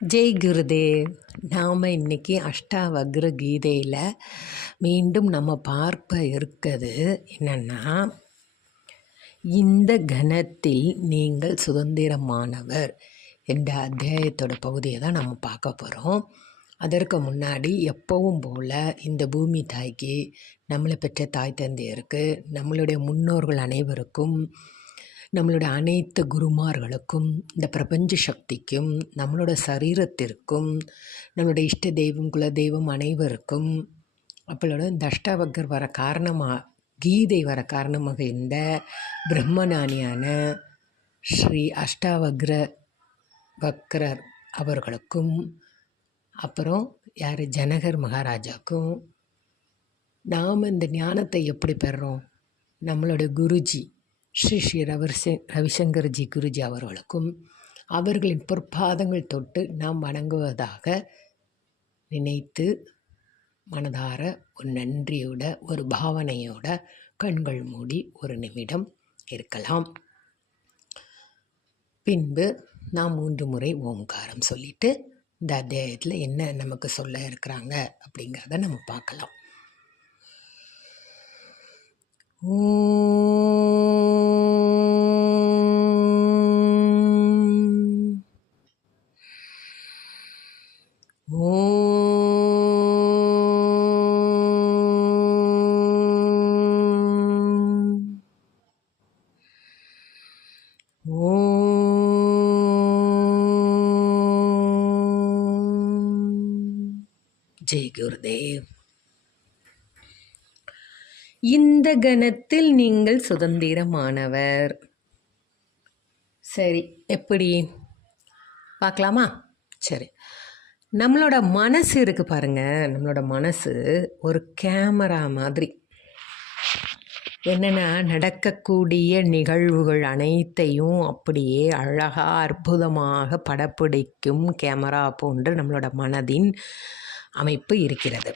ஜெய் குருதேவ். நாம் இன்னைக்கு அஷ்டாவக்ர கீதையில் மீண்டும் நம்ம பார்ப்ப இருக்கிறது என்னென்னா இந்த கணத்தில் நீங்கள் சுதந்திரமானவர் என்ற அத்தியாயத்தோட பகுதியை தான் நம்ம பார்க்க போகிறோம் அதற்கு முன்னாடி எப்பவும் போல் இந்த பூமி தாய்க்கு நம்மளை பெற்ற தாய் தந்தையருக்கு நம்மளுடைய முன்னோர்கள் அனைவருக்கும் நம்மளுடைய அனைத்து குருமார்களுக்கும் இந்த பிரபஞ்ச சக்திக்கும் நம்மளோட சரீரத்திற்கும் நம்மளுடைய இஷ்ட தெய்வம் குல தெய்வம் அனைவருக்கும் அப்பளோட இந்த வர காரணமாக கீதை வர காரணமாக இந்த பிரம்மஞானியான ஸ்ரீ அஷ்டாவக்ர வக்ரர் அவர்களுக்கும் அப்புறம் யார்? ஜனகர் மகாராஜாக்கும் நாம் இந்த ஞானத்தை எப்படி பெறுறோம்? நம்மளோட குருஜி ஸ்ரீ ஸ்ரீ ரவர்சி ரவிசங்கர்ஜி குருஜி அவர்களுக்கும் அவர்களின் பொற்பாதங்கள் தொட்டு நாம் வணங்குவதாக நினைத்து மனதார ஒரு நன்றியோட ஒரு பாவனையோட கண்கள் மூடி ஒரு நிமிடம் இருக்கலாம். பின்பு நாம் மூன்று முறை ஓங்காரம் சொல்லிட்டு இந்த அத்தியாயத்தில் என்ன நமக்கு சொல்ல இருக்கிறாங்க அப்படிங்கிறத நம்ம பார்க்கலாம். Oh. இந்த கணத்தில் நீங்கள் சுதந்திரமானவர். சரி எப்படி? பார்க்கலாமா? சரி. நம்மளோட மனசு இருக்கு பாருங்க. நம்மளோட மனசு ஒரு கேமரா மாதிரி. என்னென்னா நடக்கக்கூடிய நிகழ்வுகள் அனைத்தையும் அப்படியே அழகாக அற்புதமாக படப்பிடிக்கும் கேமரா போன்று நம்மளோட மனதின் அமைப்பு இருக்கிறது.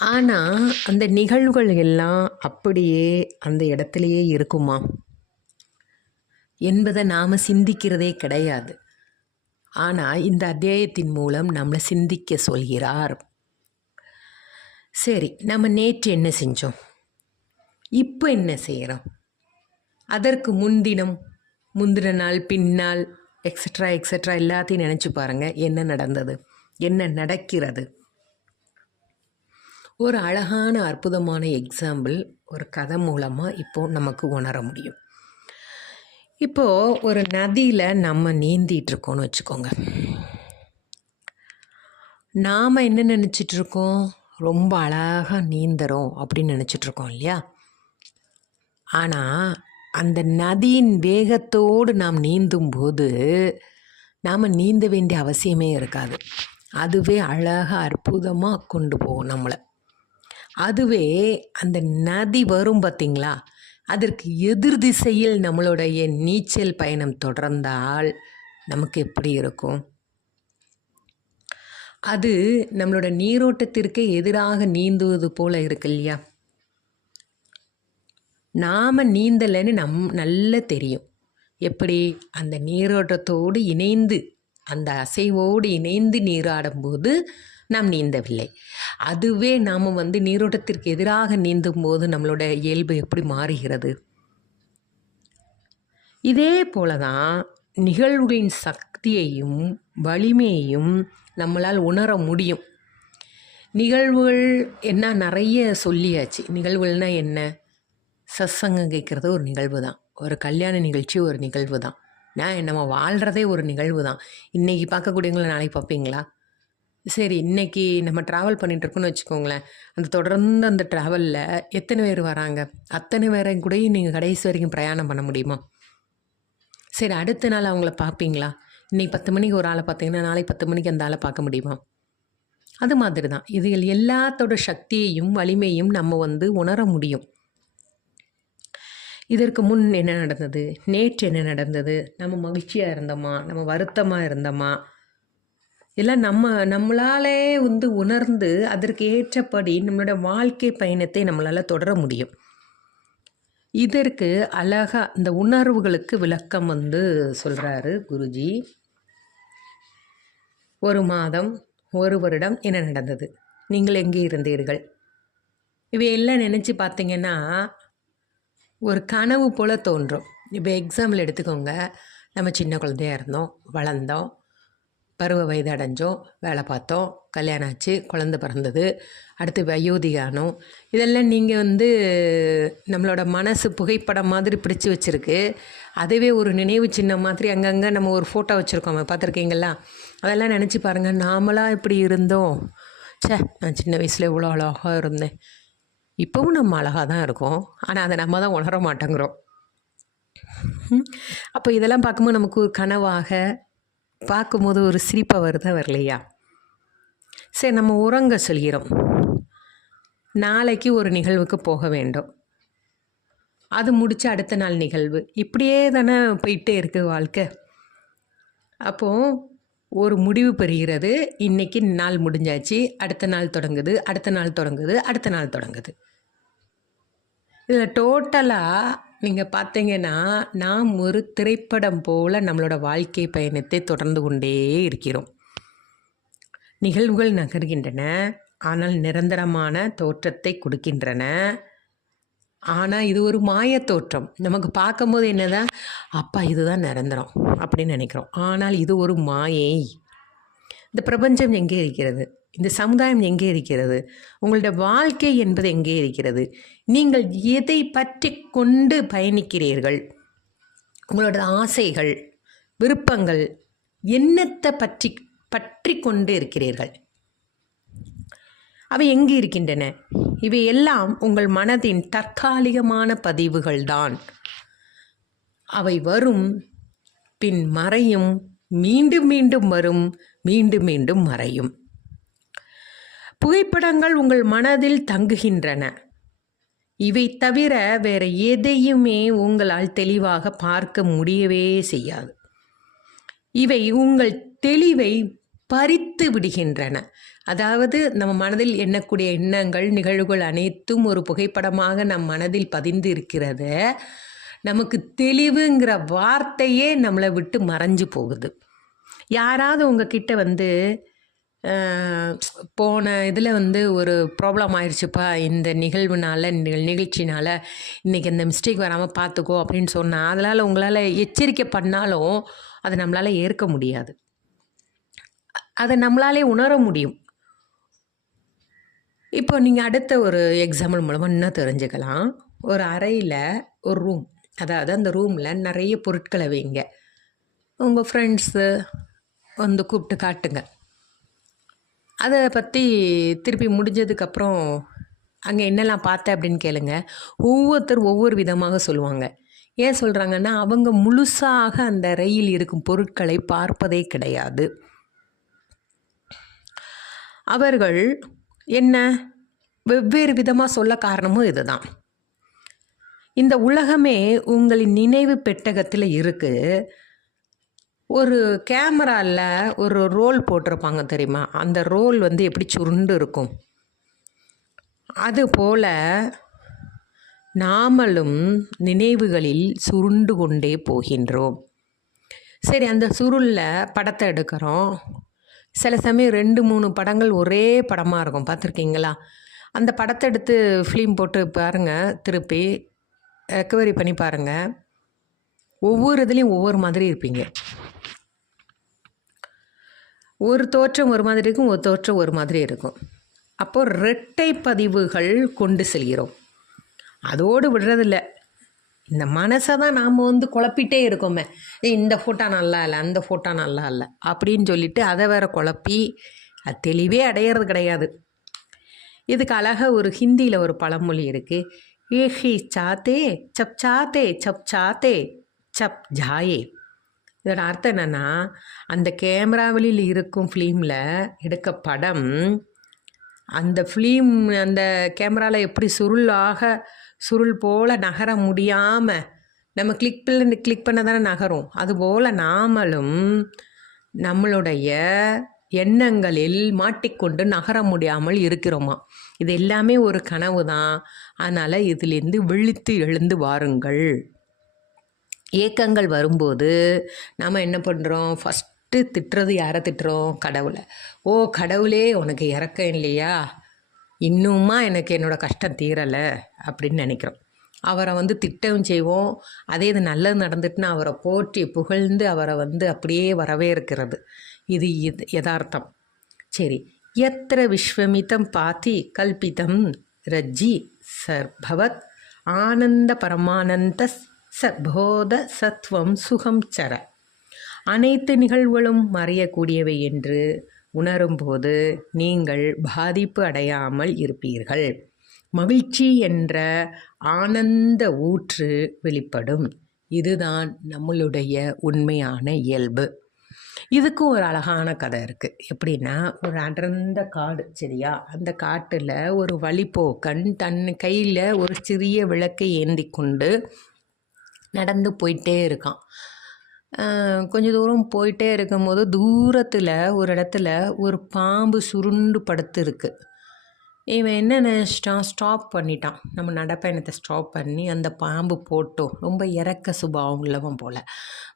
ஆனால் அந்த நிகழ்வுகள் எல்லாம் அப்படியே அந்த இடத்துலையே இருக்குமா? என்பதை நாம் சிந்திக்கிறதே கிடையாது. ஆனால் இந்த அத்தியாயத்தின் மூலம் நம்மளை சிந்திக்க சொல்கிறார். சரி நம்ம நேற்று என்ன செஞ்சோம்? இப்போ என்ன செய்கிறோம் அதற்கு முன்தினம் முந்தின நாள் பின்னால் எக்ஸட்ரா எக்ஸட்ரா எல்லாத்தையும் நினச்சி பாருங்கள் என்ன நடந்தது? என்ன நடக்கிறது? ஒரு அழகான அற்புதமான எக்ஸாம்பிள் ஒரு கதை மூலமாக இப்போது நமக்கு உணர முடியும். இப்போது ஒரு நதியில் நம்ம நீந்திட்டுருக்கோம்னு வச்சுக்கோங்க. நாம் என்ன நினச்சிட்டு இருக்கோம்? ரொம்ப அழகாக நீந்துறோம் அப்படின்னு நினச்சிட்ருக்கோம் இல்லையா? ஆனால் அந்த நதியின் வேகத்தோடு நாம் நீந்தும் போது நாம் நீந்த வேண்டிய அவசியமே இருக்காது. அதுவே அழகாக அற்புதமாக கொண்டு போகும் நம்மளை. அதுவே அந்த நதி வரும் பார்த்திங்களா அதற்கு எதிர் திசையில் நம்மளுடைய நீச்சல் பயணம் தொடர்ந்தால் நமக்கு எப்படி இருக்கும்? அது நம்மளோட நீரோட்டத்திற்கு எதிராக நீந்துவது போல இருக்கு இல்லையா? நாம் நீந்தலைன்னு நம் நல்லா தெரியும். எப்படி? அந்த நீரோட்டத்தோடு இணைந்து அந்த அசைவோடு இணைந்து நீராடும்போது நாம் நீந்தவில்லை. அதுவே நாம் வந்து நீரோட்டத்திற்கு எதிராக நீந்தும் போது நம்மளோட இயல்பு எப்படி மாறுகிறது? இதே போல தான் நிகழ்வுகளின் சக்தியையும் வலிமையையும் நம்மளால் உணர முடியும். நிகழ்வுகள் என்ன நிறைய சொல்லியாச்சு. நிகழ்வுகள்னால் என்ன? சத்சங்கம் கேட்குறது ஒரு நிகழ்வு தான் ஒரு கல்யாண நிகழ்ச்சி ஒரு நிகழ்வு தான் நான் நம்ம வாழ்கிறதே ஒரு நிகழ்வு தான் இன்றைக்கி பார்க்கக்கூடியவங்களை நாளைக்கு பார்ப்பீங்களா? சரி இன்றைக்கி நம்ம ட்ராவல் பண்ணிகிட்ருக்கோன்னு வச்சுக்கோங்களேன். அந்த தொடர்ந்து அந்த ட்ராவலில் எத்தனை பேர் வராங்க? அத்தனை பேரையும் கூடயும் நீங்கள் கடைசி வரைக்கும் பிரயாணம் பண்ண முடியுமா? சரி அடுத்த நாள் அவங்கள பார்ப்பீங்களா? இன்றைக்கி பத்து மணிக்கு ஒரு ஆளை பார்த்தீங்கன்னா நாளைக்கு பத்து மணிக்கு அந்த ஆளை பார்க்க முடியுமா? அது மாதிரி தான் இதுகள் எல்லாத்தோட சக்தியையும் வலிமையும் நம்ம வந்து உணர முடியும். இதற்கு முன் என்ன நடந்தது? நேற்று என்ன நடந்தது? நம்ம மகிழ்ச்சியாக இருந்தோமா? நம்ம வருத்தமாக இருந்தோமா? எல்லாம் நம்ம நம்மளாலே வந்து உணர்ந்து அதற்கு ஏற்றபடி நம்மளோட வாழ்க்கை பயணத்தை நம்மளால் தொடர முடியும். இதற்கு அழகாக இந்த உணர்வுகளுக்கு விளக்கம் வந்து சொல்கிறாரு குருஜி. ஒரு மாதம் ஒரு வருடம் என்ன நடந்தது? நீங்கள் எங்கே இருந்தீர்கள்? இவையெல்லாம் நினச்சி பார்த்தீங்கன்னா ஒரு கனவு போல் தோன்றும். இப்போ எக்ஸாம்பிள் எடுத்துக்கோங்க. நம்ம சின்ன குழந்தையா இருந்தோம் வளர்ந்தோம். பருவ வயது அடைஞ்சோம் வேலை பார்த்தோம் கல்யாணம் ஆச்சு குழந்த பிறந்தது அடுத்து வயோதிகானம் இதெல்லாம் நீங்கள் வந்து நம்மளோட மனசு புகைப்படம் மாதிரி பிடிச்சி வச்சுருக்கு. அதுவே ஒரு நினைவு சின்னம் மாதிரி அங்கங்கே நம்ம ஒரு ஃபோட்டோ வச்சுருக்கோம். பார்த்துருக்கீங்களா? அதெல்லாம் நினச்சி பாருங்கள் நாமளாக இப்படி இருந்தோம்? ச்சே நான் சின்ன வயசில் இவ்வளோ அழகாக இருந்தேன். இப்போவும் நம்ம அழகாக தான் இருக்கோம். ஆனால் அதை நம்ம தான் உணர மாட்டேங்கிறோம். அப்போ இதெல்லாம் பார்க்கும்போது நமக்கு ஒரு கனவாக பார்க்கும்போது ஒரு சிரிப்பாக வருதா வரலையா? சரி நம்ம உறங்க சொல்கிறோம். நாளைக்கு ஒரு நிகழ்வுக்கு போக வேண்டும். அது முடிச்சு அடுத்த நாள் நிகழ்வு. இப்படியே தானே போயிட்டே இருக்குது வாழ்க்கை. அப்போது ஒரு முடிவு பெறுகிறது. இன்னைக்கு நாள் முடிஞ்சாச்சு. அடுத்த நாள் தொடங்குது. அடுத்த நாள் தொடங்குது. அடுத்த நாள் தொடங்குது. இதில் டோட்டலாக நீங்கள் பார்த்தீங்கன்னா நாம் ஒரு திரைப்படம் போல் நம்மளோட வாழ்க்கை பயணத்தை தொடர்ந்து கொண்டே இருக்கிறோம். நிகழ்வுகள் நகர்கின்றன ஆனால் நிரந்தரமான தோற்றத்தை கொடுக்கின்றன. ஆனால் இது ஒரு மாயத் தோற்றம். நமக்கு பார்க்கும்போது என்னதான் அப்பா இதுதான் நிரந்தரம் அப்படின்னு நினைக்கிறோம். ஆனால் இது ஒரு மாயை. இந்த பிரபஞ்சம் எங்கே இருக்கிறது? இந்த சமுதாயம் எங்கே இருக்கிறது? உங்களோட வாழ்க்கை என்பது எங்கே இருக்கிறது? நீங்கள் எதை பற்றி கொண்டு பயணிக்கிறீர்கள்? உங்களோட ஆசைகள் விருப்பங்கள் என்னத்தை பற்றி பற்றி கொண்டு இருக்கிறீர்கள். அவை எங்கே இருக்கின்றன? இவை எல்லாம் உங்கள் மனதின் தற்காலிகமான பதிவுகள்தான் அவை வரும் பின் மறையும் மீண்டும் மீண்டும் வரும் மீண்டும் மீண்டும் மறையும். புகைப்படங்கள் உங்கள் மனதில் தங்குகின்றன. இவை தவிர வேற எதையுமே உங்களால் தெளிவாக பார்க்க முடியவே செய்யாது. இவை உங்கள் தெளிவை பறித்து விடுகின்றன. அதாவது நம்ம மனதில் எண்ணக்கூடிய எண்ணங்கள் நிகழ்வுகள் அனைத்தும் ஒரு புகைப்படமாக நம் மனதில் பதிந்து இருக்கிறது. நமக்கு தெளிவுங்கிற வார்த்தையே நம்மளை விட்டு மறைஞ்சு போகுது. யாராவது உங்ககிட்ட வந்து போன இதில் வந்து ஒரு ப்ராப்ளம் ஆயிடுச்சுப்பா இந்த நிகழ்வுனால நிகழ் நிகழ்ச்சினால இன்றைக்கி இந்த மிஸ்டேக் வராமல் பார்த்துக்கோ அப்படின்னு சொன்னால் அதனால் உங்களால் எச்சரிக்கை பண்ணாலும் அதை நம்மளால் ஏற்க முடியாது. அதை நம்மளாலே உணர முடியும். இப்போ நீங்கள் அடுத்த ஒரு எக்ஸாம்பிள் மூலமாக இன்னும் தெரிஞ்சுக்கலாம். ஒரு அறையில் ஒரு ரூம் அதாவது அந்த ரூமில் நிறைய பொருட்களை வைங்க. உங்கள் ஃப்ரெண்ட்ஸு வந்து கூப்பிட்டு காட்டுங்க. அதை பற்றி திருப்பி முடிஞ்சதுக்கப்புறம் அங்கே என்னெல்லாம் பார்த்தேன் அப்படின்னு கேளுங்க. ஒவ்வொருத்தர் ஒவ்வொரு விதமாக சொல்லுவாங்க. ஏன் சொல்கிறாங்கன்னா அவங்க முழுசாக அந்த ரயில் இருக்கும் பொருட்களை பார்ப்பதே கிடையாது. அவர்கள் என்ன? வெவ்வேறு விதமாக சொல்ல காரணமும் இதுதான். இந்த உலகமே உங்களின் நினைவு பெட்டகத்தில் இருக்குது ஒரு கேமராவில் ஒரு ரோல் போட்டிருப்பாங்க தெரியுமா? அந்த ரோல் வந்து எப்படி சுருண்டு இருக்கும்? அதுபோல் நாமளும் நினைவுகளில் சுருண்டு கொண்டே போகின்றோம். சரி அந்த சுருளில் படத்தை எடுக்கிறோம். சில சமயம் ரெண்டு மூணு படங்கள் ஒரே படமாக இருக்கும். பார்த்துருக்கீங்களா? அந்த படத்தை எடுத்து ஃபிலிம் போட்டு பாருங்கள் திருப்பி ரெக்கவரி பண்ணி பாருங்கள் ஒவ்வொரு இதுலேயும் ஒவ்வொரு மாதிரி இருப்பீங்க. ஒரு தோற்றம் ஒரு மாதிரி இருக்கும் ஒரு தோற்றம் ஒரு மாதிரி இருக்கும். அப்போது ரெட்டை பதிவுகள் கொண்டு செல்கிறோம். அதோடு விடுறதில்ல. இந்த மனசை தான் நாம் வந்து குழப்பிட்டே இருக்கோமே. இந்த ஃபோட்டோ நல்லா இல்லை அந்த ஃபோட்டோ நல்லா இல்லை அப்படின்னு சொல்லிட்டு அதை வேற குழப்பி அது தெளிவே அடையிறது கிடையாது. இதுக்கு அழகாக ஒரு ஹிந்தியில் ஒரு பழமொழி இருக்குது ஏஹி சாத்தே சப் சாத்தே சப் சாத்தே சப் ஜாயே. இதோட அர்த்தம் என்னென்னா அந்த கேமராவில் இருக்கும் ஃபிலிமில் எடுக்க படம் அந்த ஃபிலிம் அந்த கேமராவில் எப்படி சுருளாக சுருள் போல் நகர முடியாமல் நம்ம கிளிக் பண்ண கிளிக் பண்ண தானே நகரும். அதுபோல் நாமளும் நம்மளுடைய எண்ணங்களில் மாட்டிக்கொண்டு நகர முடியாமல் இருக்கிறோமா? இது எல்லாமே ஒரு கனவு தான் அதனால் இதிலிருந்து விழித்து எழுந்து வாருங்கள். ஏக்கங்கள் வரும்போது நாம் என்ன பண்ணுறோம் ஃபஸ்ட்டு திட்டுறது யாரை திட்டுறோம்? கடவுளை. ஓ கடவுளே உனக்கு இறக்கம் இல்லையா? இன்னுமா எனக்கு என்னோடய கஷ்டம் தீரலை? அப்படின்னு நினைக்கிறோம். அவரை வந்து திட்டவும் செய்வோம். அதே இது நல்லது நடந்துட்டுனா அவரை போற்றி புகழ்ந்து அவரை வந்து அப்படியே வரவேற்கிறது. இது இது யதார்த்தம். சரி. எத்திர விஸ்வமிதம் பாத்தி கல்பிதம் ரஜ்ஜி சர்பவத் ஆனந்த பரமானந்த சபோத சத்வம் சுகம் சர. அனைத்து நிகழ்வுகளும் மறையக்கூடியவை என்று உணரும்போது நீங்கள் பாதிப்பு அடையாமல் இருப்பீர்கள். மகிழ்ச்சி என்ற ஆனந்த ஊற்று வெளிப்படும். இதுதான் நம்மளுடைய உண்மையான இயல்பு. இதுக்கும் ஒரு அழகான கதை இருக்குது எப்படின்னா ஒரு அடர்ந்த காடு சரியா? அந்த காட்டில் ஒரு வழிப்போக்கன் தன் கையில் ஒரு சிறிய விளக்கை ஏந்தி கொண்டு நடந்து போயிட்டே இருக்கான். கொஞ்ச தூரம் போயிட்டே இருக்கும்போது தூரத்தில் ஒரு இடத்துல ஒரு பாம்பு சுருண்டு படுத்து இருக்குது இவன் என்ன நினச்சிட்டான் ஸ்டாப் பண்ணிட்டான். நம்ம நடைப்பயணத்தை ஸ்டாப் பண்ணி அந்த பாம்பு போட்டோம். ரொம்ப இறக்க சுபாவம் உள்ளவன் போல்.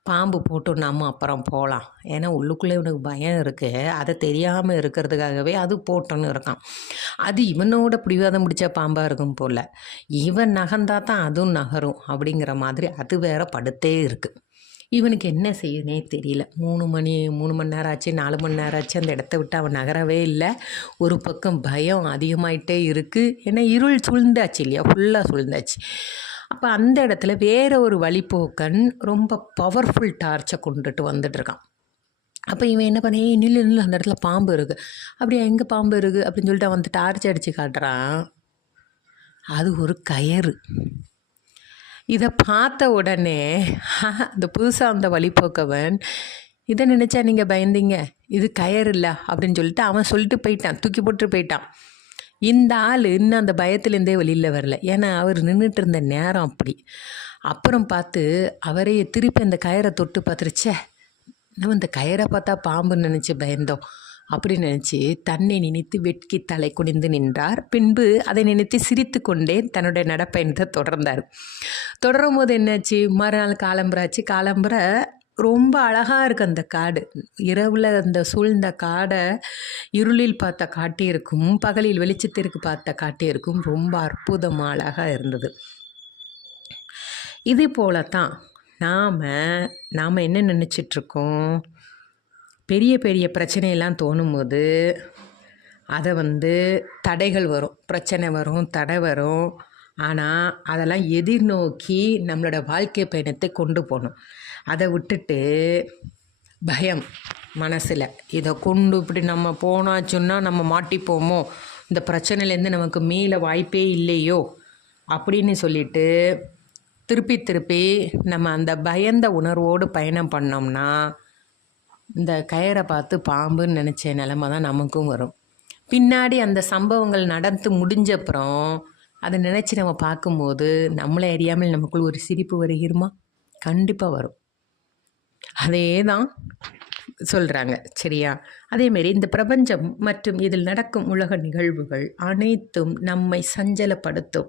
பாம்பு போட்டோம் நம்ம அப்புறம் போகலாம் ஏன்னா உள்ளுக்குள்ளே இவனுக்கு பயம் இருக்குது அதை தெரியாமல் இருக்கிறதுக்காகவே அது போட்டோன்னு இருக்கான். அது இவனோட பிடிவாதம் பிடிச்ச பாம்பாக இருக்கும் போல். இவன் நகர்ந்தா தான் அதுவும் நகரும் அப்படிங்கிற மாதிரி அது வேற படுத்தே இருக்குது இவனுக்கு என்ன செய்யுனே தெரியல. மூணு மணி மூணு மணி நேரம் ஆச்சு நாலு மணி நேரம் ஆச்சு. அந்த இடத்த விட்டு அவன் நகரவே இல்லை. ஒரு பக்கம் பயம் அதிகமாயிட்டே இருக்குது ஏன்னா இருள் சுழ்ந்தாச்சு இல்லையா? ஃபுல்லாக சுழ்ந்தாச்சு. அப்போ அந்த இடத்துல வேற ஒரு வழிப்போக்கன் ரொம்ப பவர்ஃபுல் டார்ச்சை கொண்டுட்டு வந்துட்டுருக்கான் அப்போ இவன் என்ன பண்ணி நில்லு நில்லு. அந்த இடத்துல பாம்பு இருக்குது அப்படியே? எங்கே பாம்பு இருக்குது அப்படின்னு சொல்லிட்டு அவன் வந்து டார்ச் அடித்து காட்டுறான். அது ஒரு கயறு. இதை பார்த்த உடனே இந்த புதுசாக வந்த வழிபோக்கவன் இதை நினச்சா நீங்கள் பயந்தீங்க. இது கயர் இல்லை அப்படின்னு சொல்லிட்டு அவன் சொல்லிட்டு போயிட்டான். தூக்கி போட்டு போயிட்டான். இந்த ஆள் இன்னும் அந்த பயத்துலேருந்தே வெளியில் வரல. ஏன்னா அவர் நின்றுட்டு இருந்த நேரம் அப்படி. அப்புறம் பார்த்து அவரே திருப்பி அந்த கயரை தொட்டு பார்த்துருச்சே நம்ம இந்த கயரை பார்த்தா பாம்புன்னு நினச்சி பயந்தோம். அப்படி நினச்சி தன்னை நினைத்து வெட்கி தலை குனிந்து நின்றார். பின்பு அதை நினைத்து சிரித்து கொண்டே தன்னுடைய நடப்பயணத்தை தொடர்ந்தார். தொடரும் போது என்னாச்சு? மறுநாள் காலம்புறாச்சு காலம்புற ரொம்ப அழகாக இருக்குது அந்த காடு. இரவில் அந்த சூழ்ந்த காடை இருளில் பார்த்த காட்டி இருக்கும் பகலில் வெளிச்சத்திற்கு பார்த்த காட்டி இருக்கும் ரொம்ப அற்புதமாக அழகாக இருந்தது. இது போல தான் நாம் நாம் என்ன நினச்சிட்ருக்கோம் பெரிய பெரிய பிரச்சனையெல்லாம் தோணும்போது அதை வந்து தடைகள் வரும். பிரச்சனை வரும் தடை வரும். ஆனால் அதெல்லாம் எதிர்நோக்கி நம்மளோட வாழ்க்கை பயணத்தை கொண்டு போகணும். அதை விட்டுட்டு பயம் மனசில். இதை கொண்டு இப்படி நம்ம போனாச்சுன்னா நம்ம மாட்டிப்போமோ? இந்த பிரச்சனையிலேருந்து நமக்கு மீள வாய்ப்பே இல்லையோ? அப்படின்னு சொல்லிட்டு திருப்பி திருப்பி நம்ம அந்த பயந்த உணர்வோடு பயணம் பண்ணோம்னா இந்த கயரை பார்த்து பாம்புன்னு நினச்ச நிலமை தான் நமக்கும் வரும். பின்னாடி அந்த சம்பவங்கள் நடந்து முடிஞ்சப்புறம் அதை நினச்சி நம்ம பார்க்கும்போது நம்மளை அறியாமல் நமக்குள் ஒரு சிரிப்பு வருகிறோமா? கண்டிப்பாக வரும். அதே தான் சொல்கிறாங்க சரியா அதேமாரி இந்த பிரபஞ்சம் மற்றும் இதில் நடக்கும் உலக நிகழ்வுகள் அனைத்தும் நம்மை சஞ்சலப்படுத்தும்.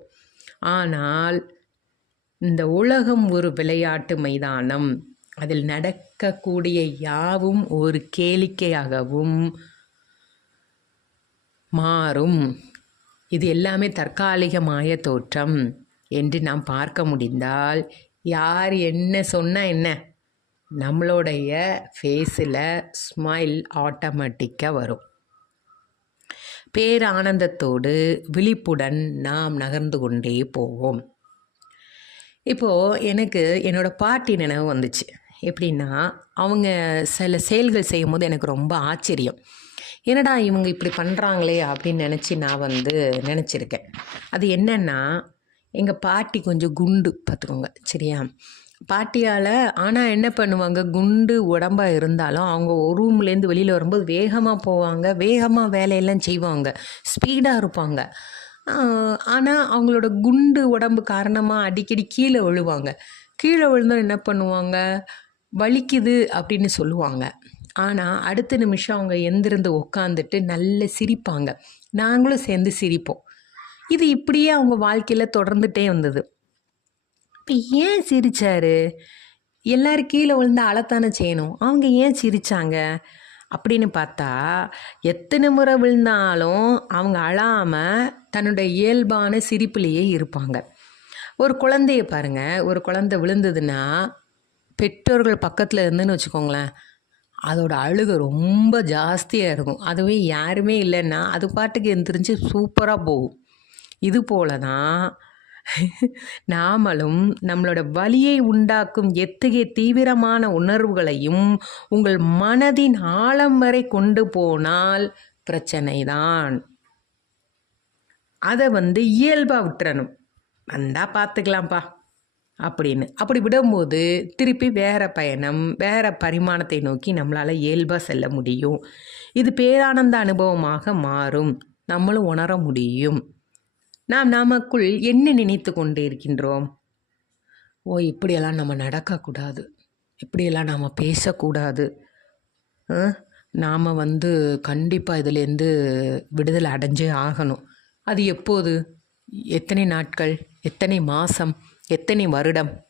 ஆனால் இந்த உலகம் ஒரு விளையாட்டு மைதானம். அதில் நடக்கக்கூடிய யாவும் ஒரு கேளிக்கையாகவும் மாறும். இது எல்லாமே தற்காலிகமாய தோற்றம் என்று நாம் பார்க்க முடிந்தால் யார் என்ன சொன்னால் என்ன? நம்மளுடைய ஃபேஸில் ஸ்மைல் ஆட்டோமேட்டிக்காக வரும். பேரானந்தத்தோடு விழிப்புடன் நாம் நகர்ந்து கொண்டே போவோம். இப்போது எனக்கு என்னோடய பாட்டி நினைவு வந்துச்சு. எப்படின்னா அவங்க சில செயல்கள் செய்யும் போது எனக்கு ரொம்ப ஆச்சரியம். என்னடா இவங்க இப்படி பண்ணுறாங்களே அப்படின்னு நினச்சி நான் வந்து நினச்சிருக்கேன். அது என்னென்னா எங்கள் பாட்டி கொஞ்சம் குண்டு பார்த்துக்கோங்க சரியா? பாட்டியால் ஆனால் என்ன பண்ணுவாங்க? குண்டு உடம்பாக இருந்தாலும் அவங்க ஒரு ரூம்லேருந்து வெளியில் வரும்போது வேகமாக போவாங்க வேகமாக வேலையெல்லாம் செய்வாங்க ஸ்பீடாக இருப்பாங்க. ஆனால் அவங்களோட குண்டு உடம்பு காரணமாக அடிக்கடி கீழே விழுவாங்க. கீழே விழுந்தால் என்ன பண்ணுவாங்க? வலிக்குது அப்படின்னு சொல்லுவாங்க. ஆனால் அடுத்த நிமிஷம் அவங்க எந்திருந்து உட்காந்துட்டு நல்ல சிரிப்பாங்க. நாங்களும் சேர்ந்து சிரிப்போம். இது இப்படியே அவங்க வாழ்க்கையில் தொடர்ந்துட்டே வந்தது. இப்போ ஏன் சிரித்தார் எல்லோரும் கீழே விழுந்து அழத்தானே செய்யணும். அவங்க ஏன் சிரித்தாங்க அப்படின்னு பார்த்தா எத்தனை முறை விழுந்தாலும் அவங்க அழாமல் தன்னுடைய இயல்பான சிரிப்புலேயே இருப்பாங்க. ஒரு குழந்தைய பாருங்க. ஒரு குழந்தை விழுந்ததுன்னா பெற்றோர்கள் பக்கத்தில் இருந்துன்னு வச்சுக்கோங்களேன் அதோட அழுகை ரொம்ப ஜாஸ்தியாக இருக்கும். அதுவே யாருமே இல்லைன்னா அது பாட்டுக்கு எந்திரிச்சு சூப்பராக போகும். இது போல தான் நாமளும் நம்மளோட வலியை உண்டாக்கும் எத்தகைய தீவிரமான உணர்வுகளையும் உங்கள் மனதின் ஆழம் வரை கொண்டு போனால் பிரச்சனை தான் அதை வந்து இயல்பாக விட்டுறணும். வந்தால் பார்த்துக்கலாம்ப்பா அப்படின்னு. அப்படி விடும்போது திருப்பி வேறு பயணம் வேறு பரிமாணத்தை நோக்கி நம்மளால் இயல்பாக செல்ல முடியும். இது பேரானந்த அனுபவமாக மாறும். நம்மளும் உணர முடியும். நாம் நமக்குள் என்ன நினைத்து கொண்டு இருக்கின்றோம்? ஓ இப்படியெல்லாம் நம்ம நடக்கக்கூடாது. இப்படியெல்லாம் நாம் பேசக்கூடாது. நாம் வந்து கண்டிப்பாக இதுலேருந்து விடுதலை அடைஞ்சே ஆகணும். அது எப்போது? எத்தனை நாட்கள்? எத்தனை மாதம் எத்தனை வருடம்?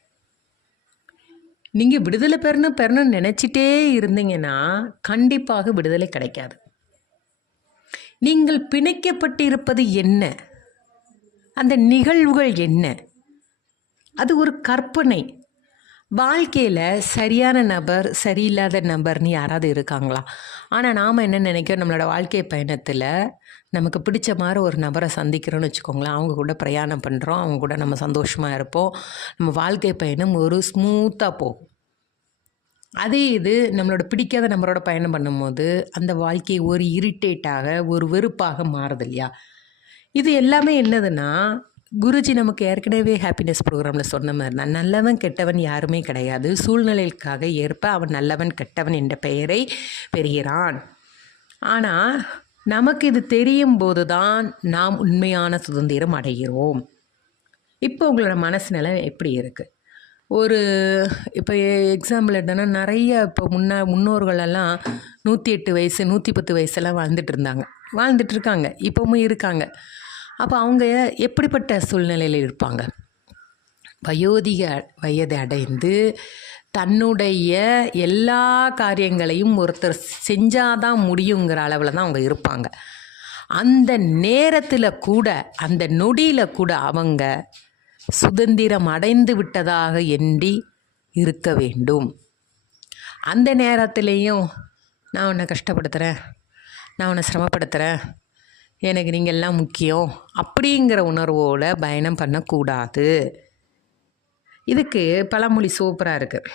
நீங்கள் விடுதலை பெறணும் பெறணும்னு நினச்சிட்டே இருந்தீங்கன்னா கண்டிப்பாக விடுதலை கிடைக்காது. நீங்கள் பிணைக்கப்பட்டிருப்பது என்ன? அந்த நிகழ்வுகள் என்ன? அது ஒரு கற்பனை. வாழ்க்கையில் சரியான நபர் சரியில்லாத நபர்னு யாராவது இருக்காங்களா? ஆனால் நாம் என்ன நினைக்கிறோம்? நம்மளோட வாழ்க்கை பயணத்தில் நமக்கு பிடிச்ச மாதிரி ஒரு நபரை சந்திக்கிறோன்னு வச்சுக்கோங்களேன். அவங்க கூட பிரயாணம் பண்ணுறோம் அவங்க கூட நம்ம சந்தோஷமாக இருப்போம். நம்ம வாழ்க்கை பயணம் ஒரு ஸ்மூத்தாக போகும். அதே இது நம்மளோட பிடிக்காத நபரோட பயணம் பண்ணும்போது அந்த வாழ்க்கை ஒரு இரிட்டேட்டாக ஒரு வெறுப்பாக மாறுது இல்லையா? இது எல்லாமே என்னதுன்னா குருஜி நமக்கு ஏற்கனவே ஹாப்பினஸ் ப்ரோக்ராமில் சொன்ன மாதிரி தான் நல்லவன் கெட்டவன் யாருமே கிடையாது. சூழ்நிலைக்காக ஏற்ப அவன் நல்லவன் கெட்டவன் என்ற பெயரை பெறுகிறான். ஆனால் நமக்கு இது தெரியும் போது தான் நாம் உண்மையான சுதந்திரம் அடைகிறோம். இப்போ உங்களோட மனசு நிலை எப்படி இருக்குது ஒரு இப்போ எக்ஸாம்பிள் எடுத்தோன்னா நிறைய இப்போ முன்னா முன்னோர்களெல்லாம் நூற்றி எட்டு வயசு நூற்றி பத்து வயசெல்லாம் வாழ்ந்துட்டு இருந்தாங்க. வாழ்ந்துட்டு இருக்காங்க. இப்போவும் இருக்காங்க. அப்போ அவங்க எப்படிப்பட்ட சூழ்நிலையில் இருப்பாங்க? வயோதிக வயதை அடைந்து தன்னுடைய எல்லா காரியங்களையும் ஒருத்தர் செஞ்சாதான் முடியுங்கிற அளவில் தான் அவங்க இருப்பாங்க. அந்த நேரத்தில் கூட அந்த நொடியில் கூட அவங்க சுதந்திரம் அடைந்து விட்டதாக எண்ணி இருக்க வேண்டும். அந்த நேரத்துலேயும் நான் உன்னை கஷ்டப்படுத்துகிறேன் நான் உன்னை சிரமப்படுத்துகிறேன் எனக்கு நீங்கள் எல்லாம் முக்கியம். அப்படிங்கிற உணர்வோடு பயணம் பண்ணக்கூடாது. இதுக்கு பழமொழி சூப்பராக இருக்குது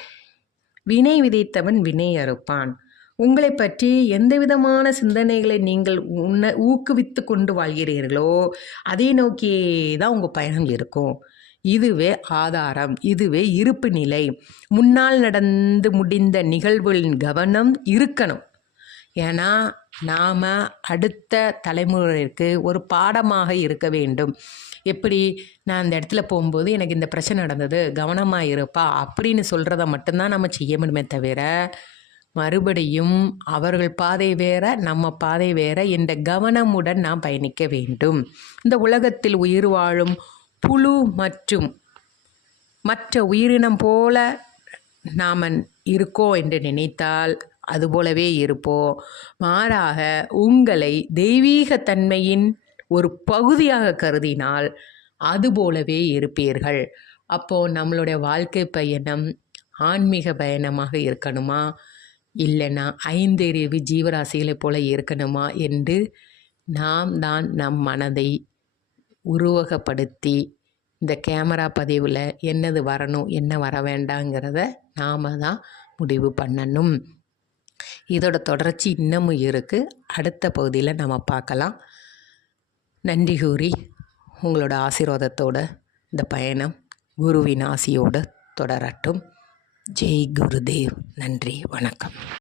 வினை விதைத்தவன் வினை அறுப்பான். உங்களை பற்றி எந்த விதமான சிந்தனைகளை நீங்கள் உன்ன ஊக்குவித்து கொண்டு வாழ்கிறீர்களோ அதை நோக்கியே தான் உங்கள் பயணம் இருக்கும். இதுவே ஆதாரம். இதுவே இருப்பு நிலை. முன்னால் நடந்து முடிந்த நிகழ்வுகளின் கவனம் இருக்கணும். ஏன்னா நாம் அடுத்த தலைமுறைக்கு ஒரு பாடமாக இருக்க வேண்டும். எப்படி? நான் அந்த இடத்துல போகும்போது எனக்கு இந்த பிரச்சனை நடந்தது கவனமாக இருப்பா அப்படின்னு சொல்கிறத மட்டும்தான் நம்ம செய்ய முடியுமே தவிர மறுபடியும் அவர்கள் பாதை வேற நம்ம பாதை வேற என்ற கவனமுடன் நாம் பயணிக்க வேண்டும். இந்த உலகத்தில் உயிர் வாழும் புழு மற்றும் மற்ற உயிரினம் போல நாம் இருக்கோம் என்று நினைத்தால் அதுபோலவே இருப்போம் மாறாக உங்களை தெய்வீகத்தன்மையின் ஒரு பகுதியாக கருதினால் அதுபோலவே இருப்பீர்கள். அப்போது நம்மளுடைய வாழ்க்கை பயணம் ஆன்மீக பயணமாக இருக்கணுமா? இல்லைன்னா ஐந்தறிவு ஜீவராசிகளைப் போல இருக்கணுமா என்று நாம் தான் நம் மனதை உருவகப்படுத்தி இந்த கேமரா பதிவில் என்னது வரணும் என்ன வர வேண்டாங்கிறத நாம் தான் முடிவு பண்ணணும். இதோட தொடர்ச்சி இன்னமும் இருக்குது அடுத்த பகுதியில் நம்ம பார்க்கலாம். நன்றி கூறி உங்களோட ஆசீர்வாதத்தோட இந்த பயணம் குருவின் ஆசியோடு தொடரட்டும். ஜெய் குருதேவ். நன்றி. வணக்கம்.